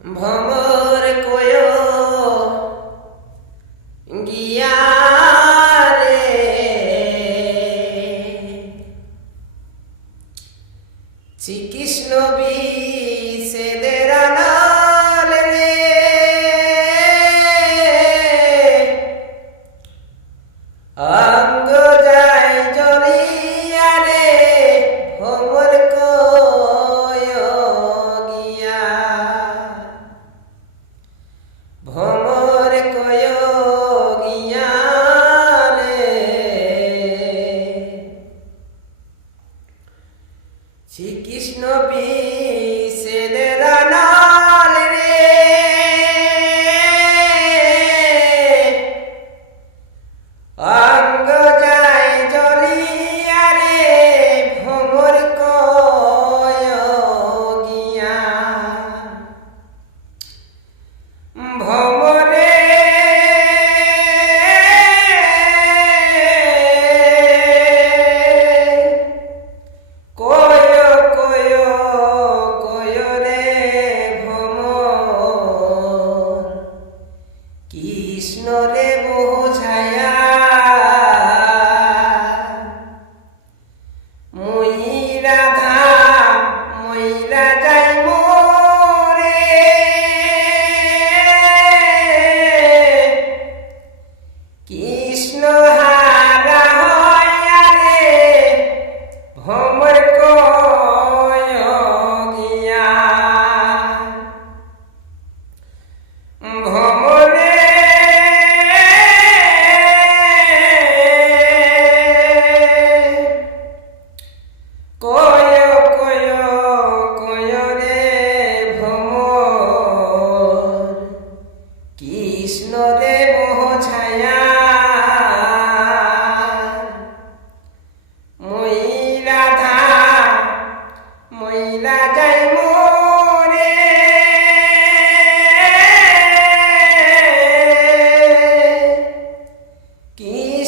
ভমর কয় গিয়া রে শ্রীকৃষ্ণ বিষে দে শ্রীকৃষ্ণ বিষেদের রানা Record!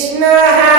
Krishna